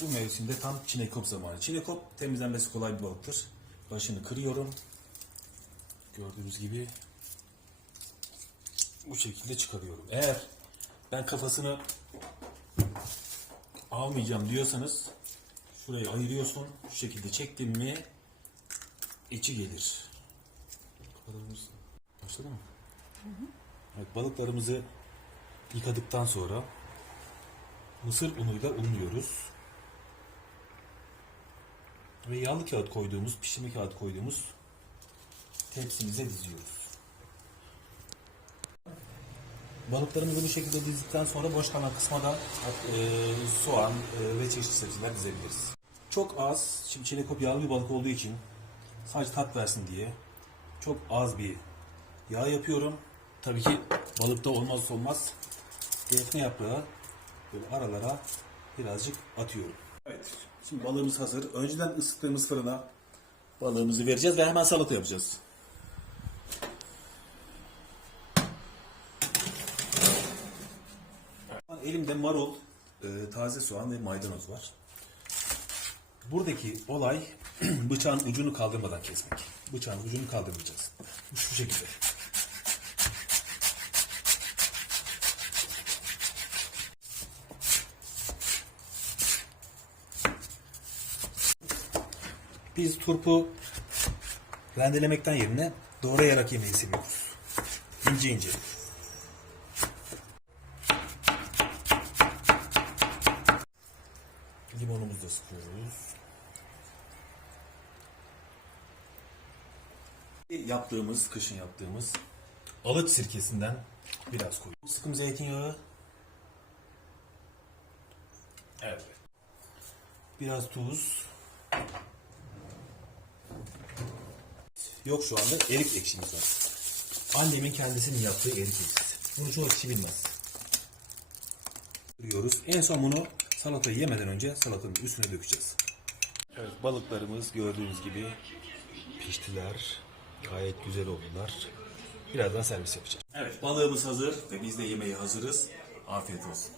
Bu mevsimde tam çinekop zamanı. Çinekop temizlenmesi kolay bir balıktır. Başını kırıyorum. Gördüğünüz gibi bu şekilde çıkarıyorum. Eğer ben kafasını almayacağım diyorsanız şurayı ayırıyorsun. Şu şekilde çektim mi içi gelir. Kapatabilir misin? Başladı mı? Evet, balıklarımızı yıkadıktan sonra mısır unuyla unluyoruz. Ve yağlı kağıt koyduğumuz, pişirme kağıt koyduğumuz tepsimize diziyoruz. Balıklarımızı bu şekilde dizdikten sonra boş kalan kısma da e, soğan e, ve çeşitli sebzeler dizebiliriz. Çok az, şimdi çinekop yağlı bir balık olduğu için sadece tat versin diye çok az bir yağ yapıyorum. Tabii ki balıkta olmazsa olmaz defne yaprağı böyle aralara birazcık atıyorum. Evet, şimdi balığımız hazır. Önceden ısıttığımız fırına balığımızı vereceğiz ve hemen salata yapacağız. Elimde marul, e, taze soğan ve maydanoz var. Buradaki olay bıçağın ucunu kaldırmadan kesmek. Bıçağın ucunu kaldırmayacağız. Şu şekilde. Biz turpu rendelemekten yerine doğrayarak yemeyi seviyoruz. İnce ince. Limonumuzu da sıkıyoruz. Yaptığımız, kışın yaptığımız alıç sirkesinden biraz koy. Sıkım zeytinyağı. Evet. Biraz tuz. Yok şu anda erik ekşimiz var. Annemin kendisinin yaptığı erik ekşisi. Bunu çoğu kişi bilmez. Kırıyoruz. En son bunu salatayı yemeden önce salatanın üstüne dökeceğiz. Evet balıklarımız gördüğünüz gibi piştiler. Gayet güzel oldular. Birazdan servis yapacağız. Evet balığımız hazır ve biz de yemeğe hazırız. Afiyet olsun.